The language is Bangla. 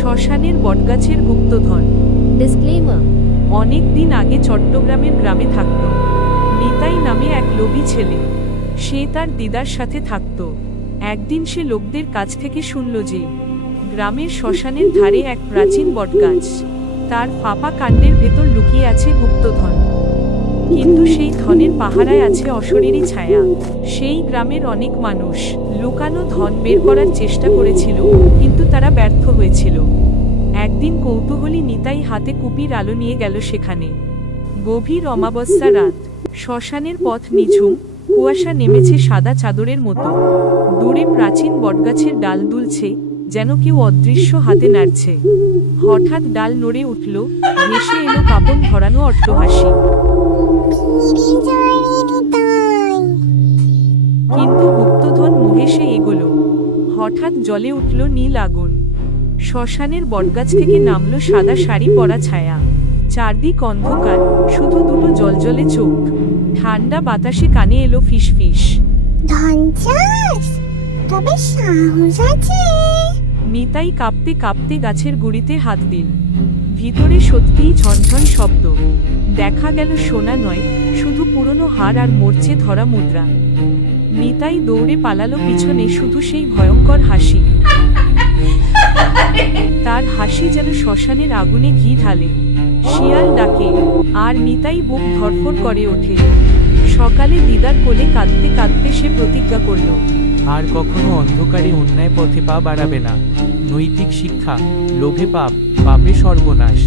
শ্মশানের বটগাছের গুপ্তধন। ডিসক্লেমার। অনেক দিন আগে চট্টগ্রামের গ্রামে থাকত নিতাই নামে এক লোভী ছেলে। সে তার দিদার সাথে থাকত। একদিন সে লোকদের কাছ থেকে শুনল যে গ্রামের শ্মশানের ধারে এক প্রাচীন বটগাছ, তার ফাঁপা কাণ্ডের ভেতর লুকিয়ে আছে গুপ্তধন। কিন্তু সেই ধনের পাহারায় আছে অশরীরী ছায়া। সেই গ্রামের অনেক মানুষ লুকানো ধন বের করার চেষ্টা করেছিল, কিন্তু তারা ব্যর্থ হয়েছিল। একদিন কৌতূহলী নিতাই হাতে কুপির আলো নিয়ে গেল সেখানে। গভীর অমাবস্যা রাত, শ্মশানের পথ নিঝুম, কুয়াশা নেমেছে সাদা চাদরের মতো। দূরে প্রাচীন বটগাছের ডাল দুলছে, যেন কেউ অদৃশ্য হাতে নাড়ছে। হঠাৎ ডাল নড়ে উঠল, ভেসে এলো কাঁপন ধরানো অট্টহাসি। কিন্তু গুপ্তধন মুহে সে এগোলো। হঠাৎ জ্বলে উঠল নীল আগুন। শ্মশানের বটগাছ থেকে নামলো সাদা শাড়ি পরা ছায়া। চারদিক অন্ধকার, শুধু দুটো জলজলে চোখ। ঠান্ডা বাতাসে কানে এলো ফিসফিস। তবে সাহস আছে। নিতাই কাঁপতে কাঁপতে গাছের গুড়িতে হাত দিল। ভিতরে সত্যিই ঝনঝন শব্দ। দেখা গেল সোনা নয়, শুধু পুরনো হাড় আর মরচে ধরা মুদ্রা। নিতাই দৌড়ে পালালো, পিছনে শুধু সেই ভয়ঙ্কর হাসি। তার হাসি যেন শ্মশানের আগুনে ঘি ঢালে। শিয়াল ডাকে, আর নিতাই বুক ধড়ফড় করে ওঠে। সকালে দিদার কোলে কাঁদতে কাঁদতে সে প্রতিজ্ঞা করল, আর কখনো অন্ধকারে অন্যায় পথে পা বাড়াবে না। নৈতিক শিক্ষা, লোভে পাপ, পাপে সর্বনাশ।